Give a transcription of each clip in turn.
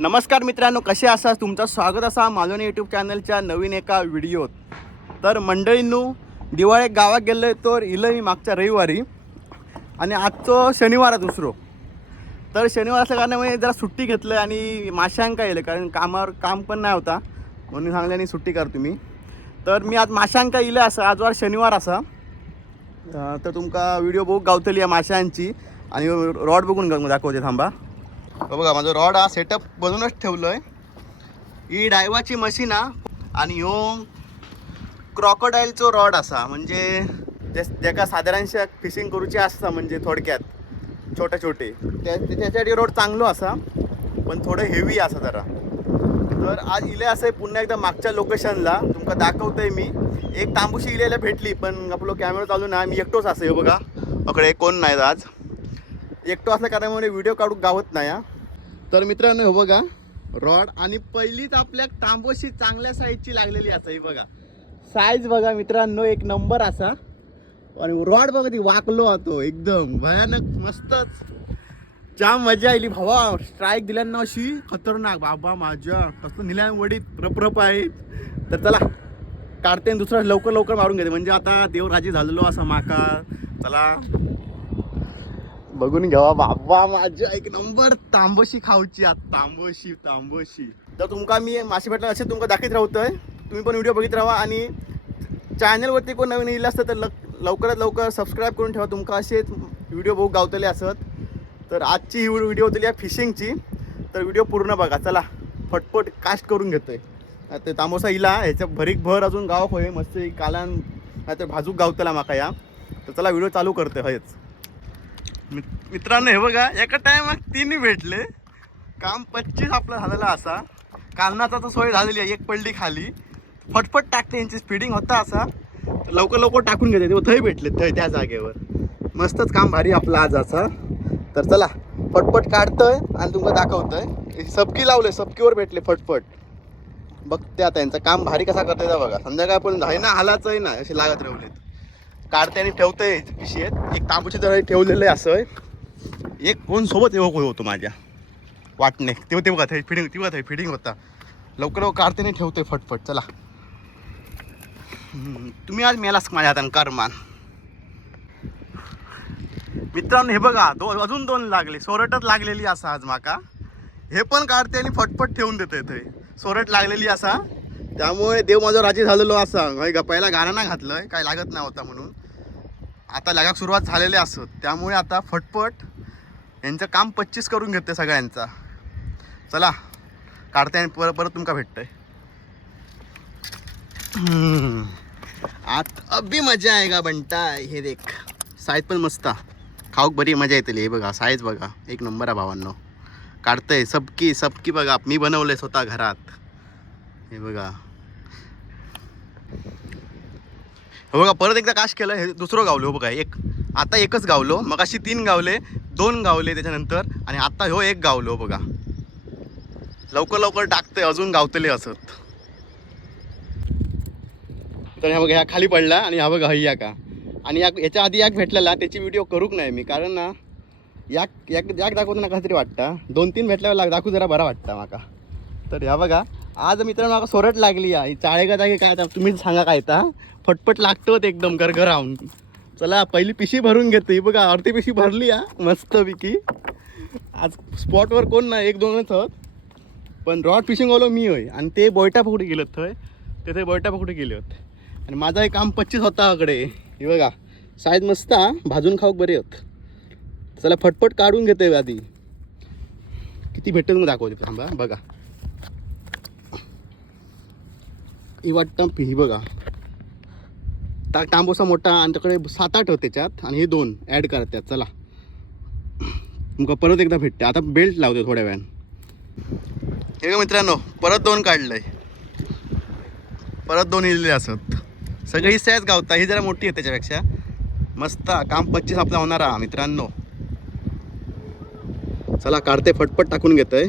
नमस्कार मित्रांनो कसे असा तुमचं स्वागत असा मालवणी यूट्यूब चॅनलच्या नवीन एका व्हिडिओत. तर मंडळींनो दिवाळी गावात गेलो तर इलं मी मागच्या रविवारी आणि आजचो शनिवार आहे दुसरो. तर शनिवार असल्या कारणामुळे जरा सुट्टी घेतलं आणि माशांका येलं कारण कामावर काम पण नाही होता. म्हणून सांगल्याने सुट्टी कर तुम्ही. तर मी आज माशांका इलं असं? आजवार शनिवार असा. तर तुमका व्हिडिओ बघू गावतली या माशांची आणि रॉड बघून दाखवते थांबा. बघा माझं रॉड हा सेटअप बनवूनच ठेवलं आहे ही डायवाची मशीन हा आणि ह्यो क्रॉकोडायलचो रॉड असा. म्हणजे जे जेका साधारणशा फिशिंग करूची असता म्हणजे थोडक्यात छोटे छोटे त्या त्याच्यासाठी रोड चांगलो असा पण थोडं हेवी असा जरा. तर आज इले असं आहे पुन्हा एकदा मागच्या लोकेशनला तुमका दाखवतंय मी. एक तांबूशी इलेला भेटली पण आपलं कॅमेरा चालू ना मी एकटोच असं हे बघा. अकडे कोण नाही आज. एकटो असल्या कारणामुळे व्हिडिओ काढू गावत नाही हा. तर मित्रांनो हे बघा रॉड आणि पहिलीच आपल्या तांबोशी चांगल्या साईजची लागलेली असा ही बघा. साईज बघा मित्रांनो एक नंबर असा. आणि रॉड बघा ती वाकलो होतो एकदम. भयानक मस्तच. जाम मजा आली भावा. स्ट्राईक दिल्यानं अशी खतरनाक. बाबा माझ्या कसं निल्या वडीत रपरप आहेत तर चला काढते दुसरा लवकर लवकर मारून घेते. म्हणजे आता देवराजी झालेलो असा माका. चला. बघून घ्यावा बाबा. माझ्या एक नंबर तांबोशी खाऊची आत तांबोशी तांबोशी. तर तुमका मी मासे भेटला असे तुमका दाखवत राहतोय तुम्ही पण व्हिडिओ बघित राहा आणि चॅनलवरती कोण नवीन येईल असतं तर लवकरात लवकर सबस्क्राईब करून ठेवा. तुमका असेच व्हिडिओ बघू गावतले असत. तर आजची ही व्हिडिओ होतली आहे फिशिंगची तर व्हिडिओ पूर्ण बघा. चला फटफट कास्ट करून घेतोय. ते तांबोसा इला ह्याच्या भरीक भर अजून गाव होय मस्त कालान नाहीतर भाजूक गावतला माका या. तर चला व्हिडिओ चालू करतोय हयच. मित्रांनो हे बघा एका टायमात तिन्ही भेटले. काम पच्चीस आपला झालेला असा. कालनाचा तर सोय झालेली आहे एक पडली खाली. फटफट टाकते यांची स्पीडिंग होता असा. लवकर लवकर टाकून घेते ते थंय भेटले थंय त्या जागेवर. मस्तच काम भारी आपला आज असा. तर चला फटफट काढतोय आणि तुमका दाखवतोय. सबकी लावले सबकीवर भेटले फटफट. बघते आता यांचं काम भारी कसा करते बघा. संध्याकाळ पण आहे ना हालाच आहे ना असे लागत राहिलेत. काढते आणि ठेवते. पिशी आहेत. एक तांबूची जरा ठेवलेलं आहे असं. एक कोण सोबत येऊ होतो माझ्या? वाटणे. तेव्हा तेव्हा थंय फिडिंग तेव्हा थंय फिडिंग होता. लवकर लवकर काढते आणि ठेवतोय फटफट. चला. तुम्ही आज मेलास माझ्या हातान करमान? मित्रांनो हे बघा दोन अजून दोन लागले. सोरटच लागलेली असा आज माका. हे पण काढते आणि फटफट ठेवून देते थंय सोरट लागलेली असा. त्यामुळे देव माझा राजी झालेलो असा पहिला गाणं ना घातलंय काय लागत नव्हता म्हणून. आता लगाक सुरुवात झालेली असत. त्यामुळे आता फटफट यांचं काम पच्चीस करून घेते सगळ्यांचा. चला काढते आणि परत परत तुमका भेटतंय. हम्म. आत अभी मजा आहे का बंटा हे देख. साईज पण मस्त. खाऊक बरी मजा येते हे बघा साईज बघा. एक नंबर आहे भावांनो. काढतंय. सबकी सबकी बघा. मी बनवलंय स्वतः घरात. हे बघा हे बघा परत एकदा काश केलं हे दुसरं गावलो हो बघा एक. आता एकच गावलो मग अशी तीन गावले दोन गावले त्याच्यानंतर आणि आता ह्यो एक गावलो हो बघा. लवकर लवकर टाकतंय अजून गावतले असत तर ह्या बघा ह्या खाली पडला आणि हा बघा हय्या का. आणि या याच्या आधी याक भेटलेला त्याची व्हिडिओ करूक नाही मी कारण ना याक याक याक दाखवताना कसं तरी वाटतं. दोन तीन भेटल्यावर लाग दाखवू जरा बरा वाटतं माका. तर ह्या बघा आज मित्रांनो माका सोरट लागली आहे चाळेगा जागी काय आता तुम्हीच सांगा काय ता फटफट लागतो ते एकदम गरगरावून चला पहिली पिशी भरून घेते. ही बघा अर्धी पिशी भरली हा. मस्त पिकी. आज स्पॉटवर कोण ना एक दोनच आहोत. पण रॉड फिशिंग वालो मी होय. आणि ते बोयटा पकडे गेले थंय ते ते बोयटा पकडे गेले होते. आणि माझा एक काम पच्चीस होता कडे हे बघा साईज मस्त हा. भाजून खाऊक बरे होत. चला फटफट काढून घेते आधी. किती भेटते मग दाखवते थांबा बघा. ही वाटतं ही बघा. ता तांबोसा मोठा आणि त्याकडे सात आठ होते त्याच्यात आणि हे दोन ॲड करतात चला. तुमका परत एकदा भेटते. आता बेल्ट लावते थोड्या वेळान. हे का मित्रांनो परत दोन काढलंय. परत दोन इलेले असत. सगळी ही सॅच गावता. ही जरा मोठी आहे त्याच्यापेक्षा. मस्त काम पच्चीस आपला होणार हा मित्रांनो. चला काढते फटफट टाकून घेतोय.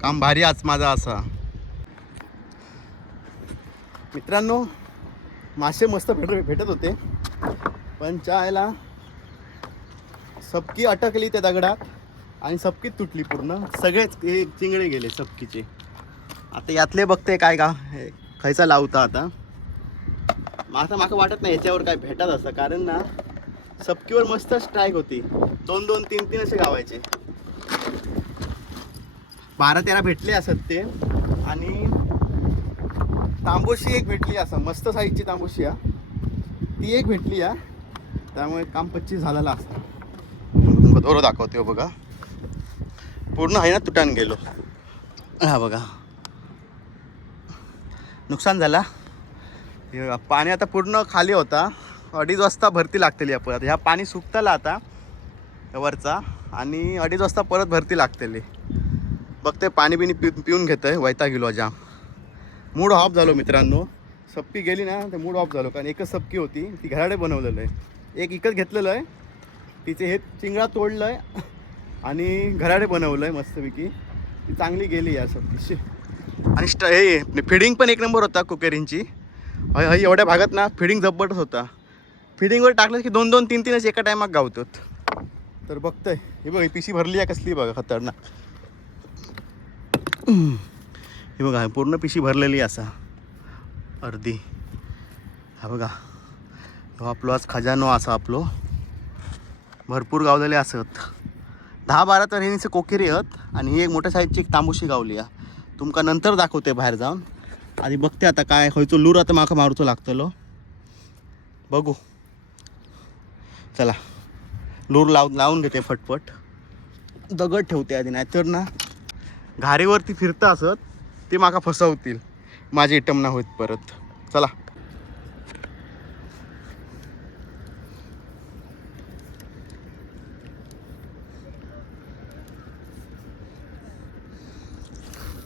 काम भारी आज माझा असा. मित्रांनो मासे मस्त भेट भेटत होते. पण चायला सबकी अटकली त्या दगडात आणि सबकीत तुटली पूर्ण. सगळेच हे चिंगडे गेले सबकीचे. आता यातले बघते काय का खायचा लावता आता. आता माका वाटत नाही याच्यावर काय भेटत असं कारण ना सबकीवर मस्त स्ट्राईक होती. दोन दोन तीन तीन असे गावायचे. बारा तेरा भेटले असत ते. आणि तांबोशी एक भेटली असं मस्त साईजची तांबोशी हा ती एक भेटली हा त्यामुळे काम पच्चीस झालेला असतं. तुमका दोरं दाखवते हो बघा. पूर्ण आहे ना तुटान गेलो. हा बघा. नुकसान झाला. हे पाणी आता पूर्ण खाली होता. अडीच वाजता भरती लागतेली आपण ह्या पाणी सुकताला आता वरचा. आणि अडीच वाजता परत भरती लागतेली. बघते पाणी बिणी पि पिऊन घेतोय वैता गेलो हो जाम. मूड ऑफ झालो मित्रांनो. सप्पी गेली ना तर मूड ऑफ झालो. कारण एकच सप्पी होती ती घराडे बनवलेलं आहे. एक इकत घेतलेलं आहे. तिचे हे चिंगळा तोडलं आहे आणि घराडे बनवलं आहे मस्तपैकी. ती चांगली गेली या सप्पीशी आणि स्ट हे फिडिंग पण एक नंबर होता कुकेरींची. हय हय एवढ्या भागात ना फिडिंग जबरदस्त होता. फिडिंगवर टाकलं की दोन दोन तीन तीनच एका टायमात गावतात. तर बघतंय. हे बघ पिशी भरली आहे कसली बघा खतरनाक. हे बघा पूर्ण पिशी भरलेली असा. अर्धी. हा बघा हो आपलो आज खजानो असा आपलो. भरपूर गावलेले असत. दहा बारा तर हेच कोकेरी आहेत आणि ही एक मोठ्या साईजची एक तांबूशी गावली आहे. तुमका नंतर दाखवते बाहेर जाऊन. आधी बघते आता काय खंयचो लूर आता माका मारूचो लागतलो. बघू. चला. लूर लाव लावून घेते फटफट. दगड ठेवते आधी नाहीतर ना. घारीवरती फिरता असत. ते माका फसवतील. माझे इटम ना होत परत. चला.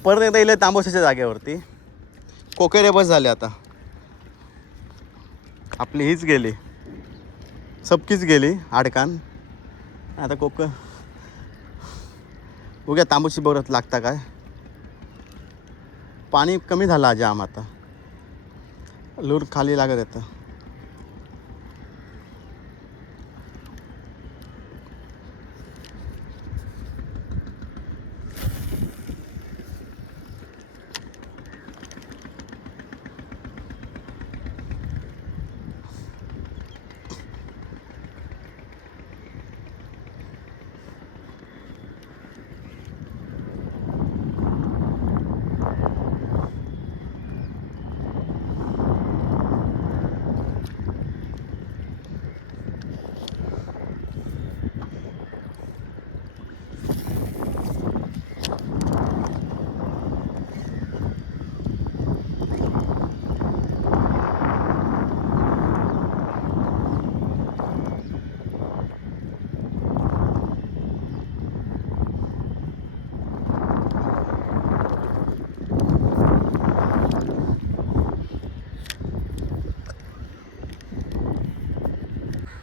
परत एकदा येईल तांबोशाच्या जागेवरती. कोकेरे बस झाले आता. आपली हीच गेली. सबकीच गेली आडकान आता कोक. उग्या तांबूशी बरत लागता काय? पाणी कमी झालं जाम आता. लूर खाली लागत येतं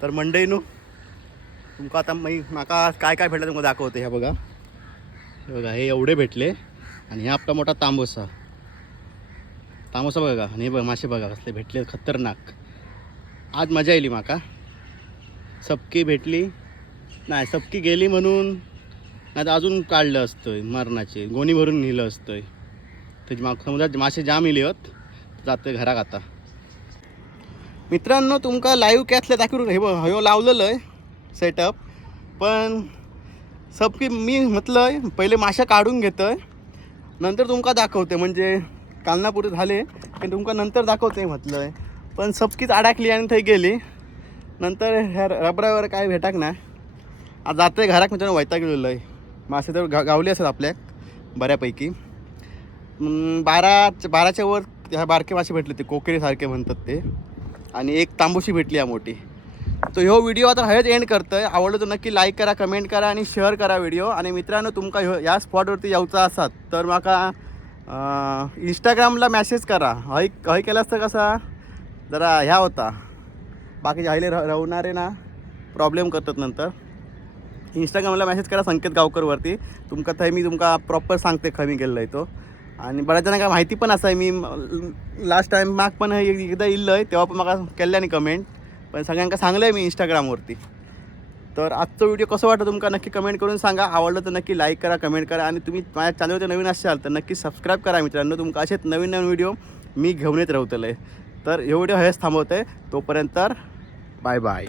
तर मंडईनू तुमका आता मी माका काय काय भेटलं तुम्हाला दाखवते ह्या बघा. हे बघा हे एवढे भेटले. आणि हे आपला मोठा तांबोसा. तांबोसा बघा आणि हे बघा मासे बघा कसले भेटले खतरनाक. आज मजा येली माका. सबकी भेटली. नाही सबकी गेली म्हणून नाही तर अजून काढलं असतं मरणाचे. गोणी भरून नेलं असतं तर मा समजा मासे जाम इले होत जाते घरात आता. मित्रांनो तुमका लाईव्ह कॅचल्या दाखवून हे ह्यो लावलेलं आहे सेटअप पण सबकी मी म्हटलं पहिले माशा काढून घेतोय. नंतर तुमका दाखवते म्हणजे कालनापुरे झाले आणि तुमका नंतर दाखवते म्हटलं आहे पण सबकीच अडकली आणि थंय गेली. नंतर ह्या रबरावर काय भेटाक ना. आज जाते घरात मित्रांनो वैताग गेलेलं आहे मासे तर गा गावले असतात आपल्याक बऱ्यापैकी. बारा बाराच्या वर ह्या बारके मासे भेटले ते कोकरेसारखे म्हणतात ते. आणि एक तांबूशी भेटली आहे मोठी. तो ह्यो व्हिडिओ आता हयच एंड करतोय. आवडलं तर नक्की लाईक करा कमेंट करा आणि शेअर करा व्हिडिओ. आणि मित्रांनो तुमका ह्यो ह्या स्पॉटवरती येऊचा असात तर म्हाका इंस्टाग्रामला मॅसेज करा. हय हय केलास तर कसा? जरा ह्या होता. बाकीचे हायले र रवणारे ना प्रॉब्लेम करतात नंतर. इंस्टाग्रामला मेसेज करा संकेत गावकरवरती. तुमका थंय मी तुमका प्रॉपर सांगते खंय मी गेल्लो आहे तो. आणि बऱ्याच जणांका माहिती पण असा आहे. मी लास्ट टाईम माग पण एकदा इल्लो आहे तेव्हा पण मला केल्ल्यानी कमेंट पण सगळ्यांका सांगलं आहे मी इंस्टाग्रामवरती तर आजचा व्हिडिओ कसं वाटतं तुमका? नक्की कमेंट करून सांगा. आवडलं तर नक्की लाईक करा कमेंट करा. आणि तुम्ही माझ्या चॅनलवरती नवीन असाल तर नक्की सबस्क्राईब करा मित्रांनो. तुमका असेच नवीन नवीन व्हिडिओ मी घेऊन येत राहतले तर हे व्हिडिओ हेच थांबवतं आहे तोपर्यंत बाय बाय